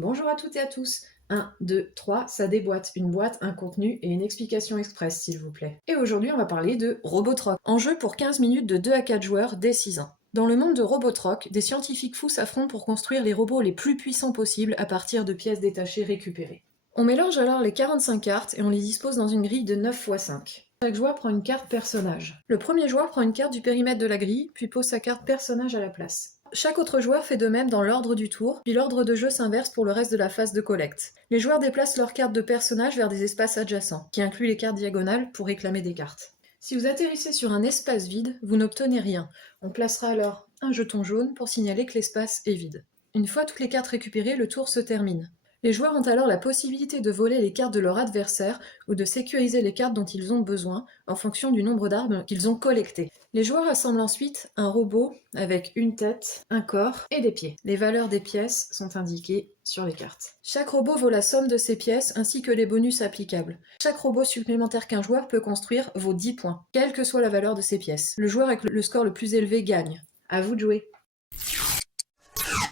Bonjour à toutes et à tous. 1, 2, 3, ça déboîte. Une boîte, un contenu et une explication express, s'il vous plaît. Et aujourd'hui, on va parler de Robotrock. En jeu pour 15 minutes de 2 à 4 joueurs dès 6 ans. Dans le monde de Robotrock, des scientifiques fous s'affrontent pour construire les robots les plus puissants possibles à partir de pièces détachées récupérées. On mélange alors les 45 cartes et on les dispose dans une grille de 9 x 5. Chaque joueur prend une carte personnage. Le premier joueur prend une carte du périmètre de la grille, puis pose sa carte personnage à la place. Chaque autre joueur fait de même dans l'ordre du tour, puis l'ordre de jeu s'inverse pour le reste de la phase de collecte. Les joueurs déplacent leurs cartes de personnage vers des espaces adjacents, qui incluent les cartes diagonales pour réclamer des cartes. Si vous atterrissez sur un espace vide, vous n'obtenez rien. On placera alors un jeton jaune pour signaler que l'espace est vide. Une fois toutes les cartes récupérées, le tour se termine. Les joueurs ont alors la possibilité de voler les cartes de leur adversaire ou de sécuriser les cartes dont ils ont besoin en fonction du nombre d'armes qu'ils ont collectées. Les joueurs assemblent ensuite un robot avec une tête, un corps et des pieds. Les valeurs des pièces sont indiquées sur les cartes. Chaque robot vaut la somme de ses pièces ainsi que les bonus applicables. Chaque robot supplémentaire qu'un joueur peut construire vaut 10 points, quelle que soit la valeur de ses pièces. Le joueur avec le score le plus élevé gagne. À vous de jouer.